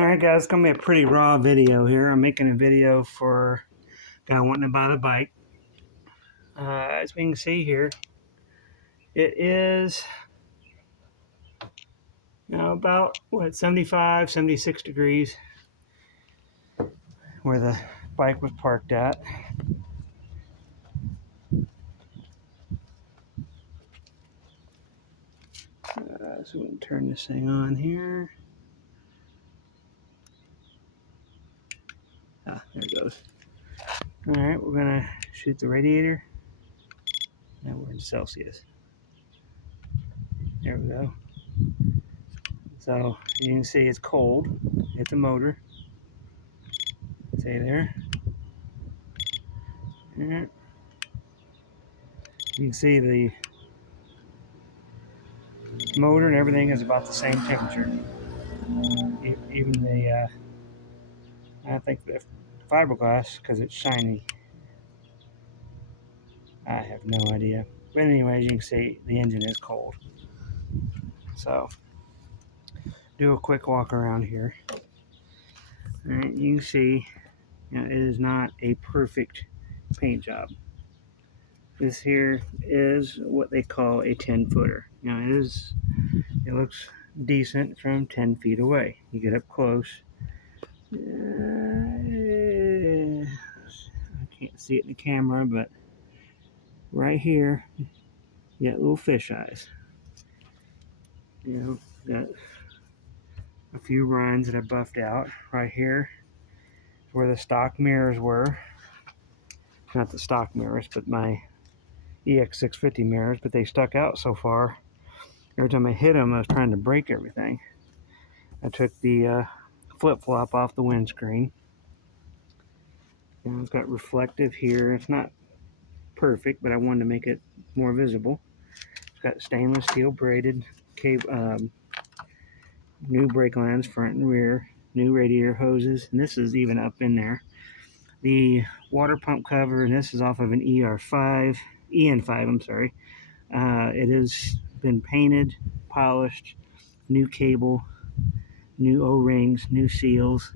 Alright guys, it's going to be a pretty raw video here. I'm making a video for a guy wanting to buy the bike. As we can see here, it is about, 75, 76 degrees where the bike was parked at. So we can turn this thing on here. There it goes. Alright, we're going to shoot the radiator. Now we're in Celsius. There we go. So you can see it's cold. Hit the motor. Stay there. Alright. You can see the motor and everything is about the same temperature. Even the, I think the fiberglass, because it's shiny. I have no idea. But anyways, you can see the engine is cold. So, do a quick walk around here. Alright, you can see, it is not a perfect paint job. This here is what they call a 10-footer. It looks decent from 10 feet away. You get up close. I can't see it in the camera, but right here, you got little fish eyes. Got a few runs that I buffed out. Right here, where the stock mirrors were. Not the stock mirrors, but my EX650 mirrors, but they stuck out so far. Every time I hit them, I was trying to break everything. I took the flip-flop off the windscreen. It's got reflective here. It's not perfect, but I wanted to make it more visible. It's got stainless steel braided cable, new brake lines front and rear, new radiator hoses, and this is even up in there. The water pump cover, and this is off of an EN5, I'm sorry. It has been painted, polished, new cable, new O-rings, new seals,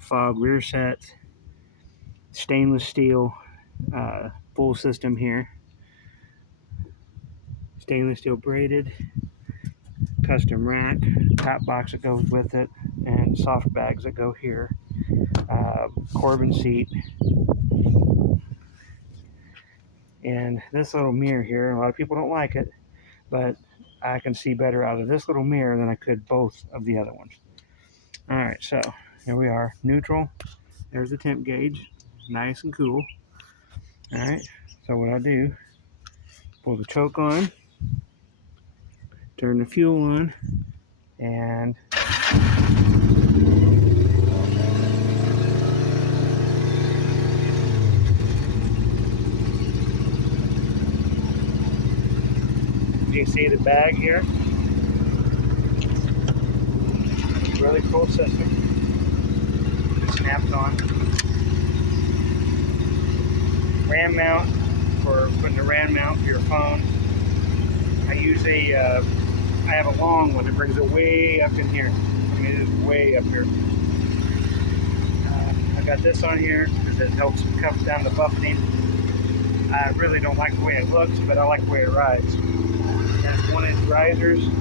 fog rear sets, stainless steel full system here, stainless steel braided, custom rack, top box that goes with it, and soft bags that go here, Corbin seat, and this little mirror here. A lot of people don't like it, but I can see better out of this little mirror than I could both of the other ones. Alright, so here we are, neutral. There's the temp gauge, nice and cool. Alright, so what I do, pull the choke on, turn the fuel on, and you can see the bag here. Really cool system. It snaps on. RAM mount for putting a RAM mount for your phone. I use I have a long one that brings it way up in here. I mean, it is way up here. I got this on here because it helps cut down the buffeting. I really don't like the way it looks, but I like the way it rides. It has 1-inch risers. You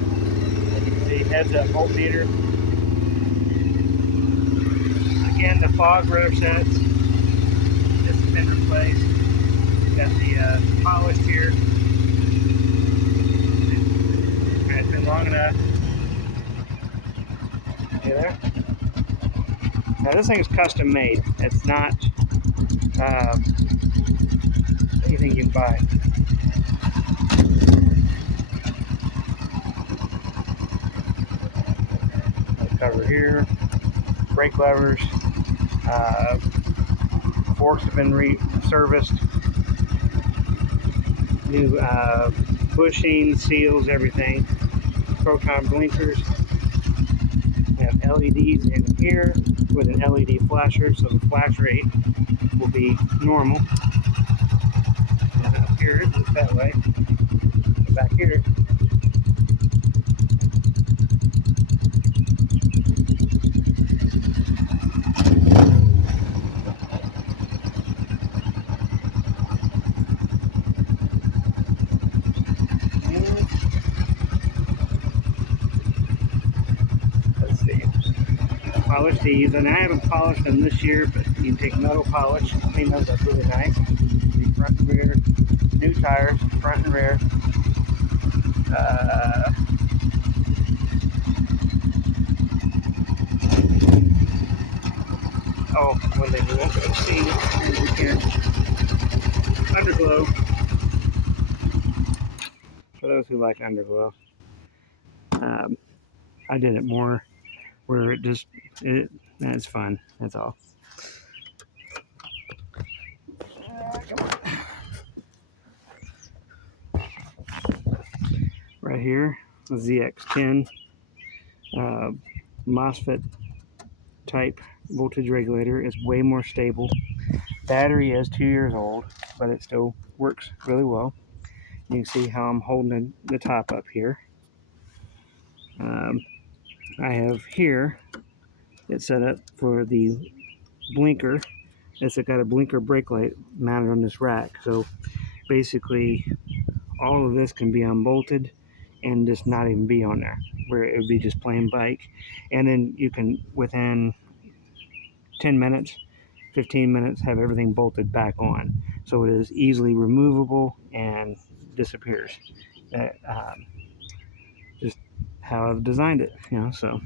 can see heads-up voltmeter. Again, the fog rear sets. This has been replaced. Got the polished here. It's been long enough. See there? Now this thing is custom made. It's not anything you can buy. Cover here, brake levers, forks have been serviced, new bushing, seals, everything, proton blinkers. We have LEDs in here with an LED flasher, so the flash rate will be normal. And up here, that way, back here, polish these, and I haven't polished them this year, but you can take metal polish, clean those up really nice. The front and rear, new tires, front and rear. Oh, one thing we won't go see here, underglow. For those who like underglow, I did it more where it's fun. That's all. Right here, the ZX10 MOSFET type voltage regulator is way more stable. Battery is 2 years old, but it still works really well. You can see how I'm holding the top up here. I have here it's set up for the blinker. It's got a blinker brake light mounted on this rack. So basically, all of this can be unbolted and just not even be on there, where it would be just plain bike. And then you can, within 10 minutes, 15 minutes, have everything bolted back on. So it is easily removable and disappears. Just how I've designed it, so.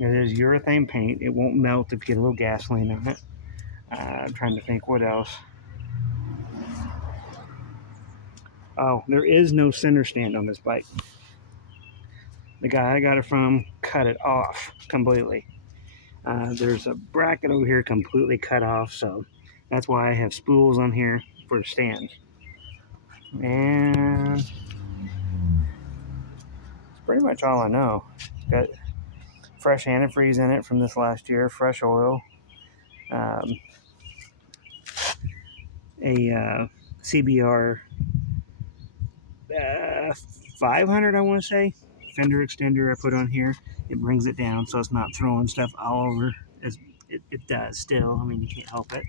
It is urethane paint. It won't melt if you get a little gasoline on it. I'm trying to think what else. Oh, there is no center stand on this bike. The guy I got it from cut it off completely. There's a bracket over here completely cut off, so that's why I have spools on here for stands. And that's pretty much all I know. It's got fresh antifreeze in it from this last year, fresh oil, a CBR 500, I want to say, fender extender I put on here. It brings it down so it's not throwing stuff all over as it does still. I mean, you can't help it.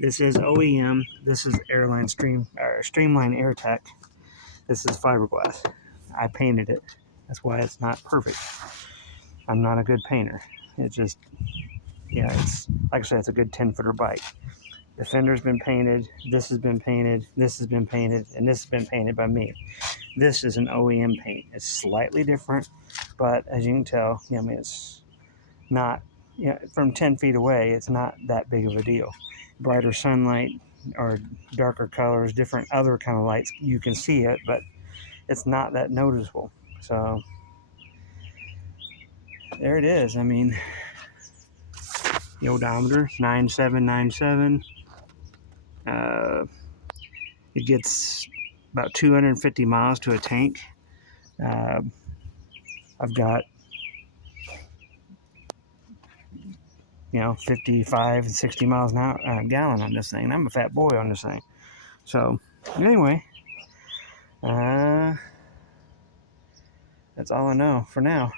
This is OEM. This is Streamline AirTech. This is fiberglass. I painted it. That's why it's not perfect. I'm not a good painter. It's just, it's like I said, it's a good 10-footer bike. The fender's been painted, this has been painted, this has been painted, and this has been painted by me. This is an OEM paint. It's slightly different, but as you can tell, it's not, from 10 feet away, it's not that big of a deal. Brighter sunlight or darker colors, different other kind of lights, you can see it, but it's not that noticeable. So there it is. I mean, the odometer, 9797. It gets about 250 miles to a tank. I've got 55 and 60 miles an hour, gallon on this thing. And I'm a fat boy on this thing. So anyway, that's all I know for now.